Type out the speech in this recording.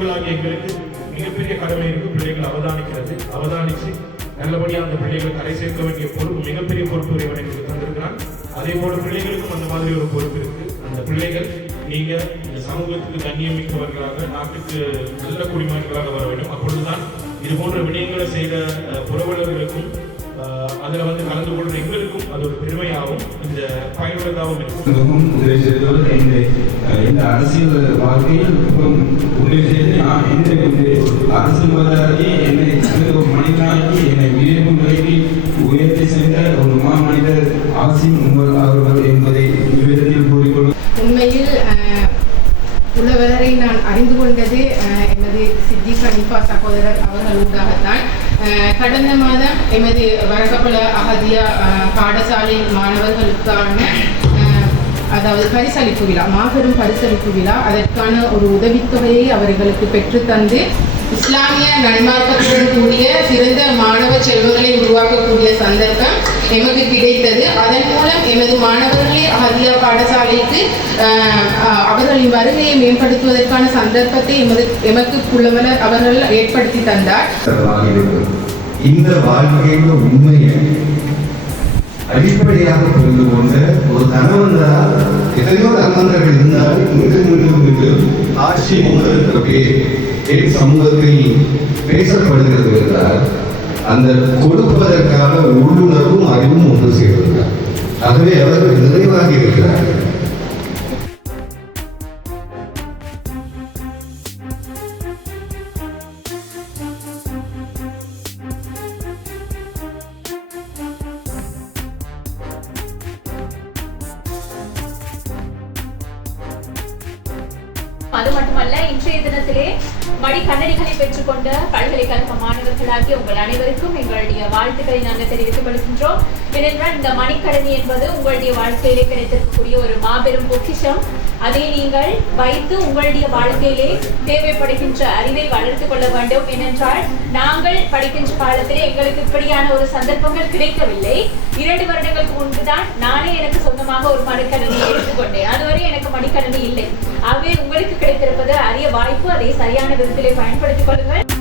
எங்களுக்கு மிகப்பெரிய கடமை இருக்கு பிள்ளைகள் அவதானிக்கிறது. அவதானித்து நல்லபடியாக அந்த பிள்ளைகளை கரை சேர்க்க வேண்டிய பொறுப்பு மிகப்பெரிய பொறுப்பு இறைவன் எங்களுக்கு தந்திருக்கிறான். அதே போல பிள்ளைகளுக்கும் அந்த மாதிரி ஒரு பொறுப்பு இருக்கு. அந்த பிள்ளைகள் நீங்க இந்த சமூகத்துக்கு கண்ணியமிக்கவர்களாக நாட்டுக்கு நல்ல குடிமகன்களாக வர வேண்டும். அப்பொழுதுதான் இது போன்ற விடயங்களை செய்த புறவலர்களுக்கும் அதில் வந்து கலந்து கொள்ற எங்களுக்கு அது ஒரு பெருமையாகவும் இந்த பயனுள்ளதாகவும் இருக்கும் உதவி செய்தவர் இந்த இந்த அரசியல் வாழ்க்கையில் உதவி செய்து நான் இந்த இந்த அரசியல்வாதி என்னை ஒரு மனிதனாகி என்னை உயர்வு நிலைக்கு உயர்த்தி சென்ற ஒரு மாமனிதர் ஆசிம் உமர் அவர்கள் என்பதை இவ்விடத்தில் கூறிக்கொள்கிறேன் உண்மையில் உழவரை நான் அறிந்து கொண்டது எமது சித்தி கணிப்பா சகோதரர் அவர்கள் ஊடாகத்தான் கடந்த மாதம் எமது வரகப்பல அகதியா பாடசாலை மாணவர்களுக்கான அதாவது பரிசளிப்பு விழா மாபெரும் பரிசளிப்பு விழா அதற்கான ஒரு உதவித்தொகையை அவர்களுக்கு பெற்றுத்தந்து இஸ்லாமிய நன்மார்க்கத்துடன் கூடிய சிறந்த மாணவ செல்வங்களை உருவாக்கக்கூடிய சந்தர்ப்பம் எமக்கு கிடைத்தது. அதன் மூலம் எமது மாணவர்களே அகதியா பாடசாலைக்கு அவர்களின் வருகையை மேம்படுத்துவதற்கான சந்தர்ப்பத்தை எமது எமக்கு புலவலர் அவர்கள் ஏற்படுத்தி தந்தார். இந்த வாழ்க்கையின் உண்மையை அடிப்படையாக புரிந்து கொண்ட ஒரு தனவந்தரால் எத்தனையோ தனவந்தர்கள் இருந்தால் மீண்டும் ஆட்சி உங்களுக்கு என் சமூகத்தில் பேசப்படுகிறது என்றால் அந்த கொடுப்பதற்கான உள்ளுணர்வும் அறிவும் ஒன்று சேர்கிறார் ஆகவே அவர்கள் நிறைவாகி இருக்கிறார்கள். அது மட்டுமல்ல இன்றைய தினத்திலே மடி கண்ணடிகளை பெற்றுக்கொண்ட பல்கலைக்கழக மாணவர்களாகிய உங்கள் அனைவருக்கும் எங்களுடைய வாழ்த்துக்களை நாங்கள் தெரிவித்துக் கொள்கின்றோம். ஏனென்றால் இந்த மணிக்கடனி என்பது உங்களுடைய வாழ்க்கையிலே கிடைத்திருக்கக்கூடிய ஒரு மாபெரும் பொக்கிஷம். அதை நீங்கள் வைத்து உங்களுடைய வாழ்க்கையிலே தேவைப்படுகின்ற அறிவை வளர்த்து கொள்ள வேண்டும். ஏனென்றால் நாங்கள் படிக்கின்ற காலத்திலே எங்களுக்கு இப்படியான ஒரு சந்தர்ப்பங்கள் கிடைக்கவில்லை. இரண்டு வருடங்களுக்கு முன்புதான் நானே எனக்கு சொந்தமாக ஒரு மடிக்கணினி எடுத்துக்கொண்டேன் அதுவரை எனக்கு மடிக்கணினி இல்லை. ஆகவே உங்களுக்கு கிடைத்திருப்பது அரிய வாய்ப்பு அதை சரியான விதத்திலே பயன்படுத்திக் கொள்ளுங்கள்.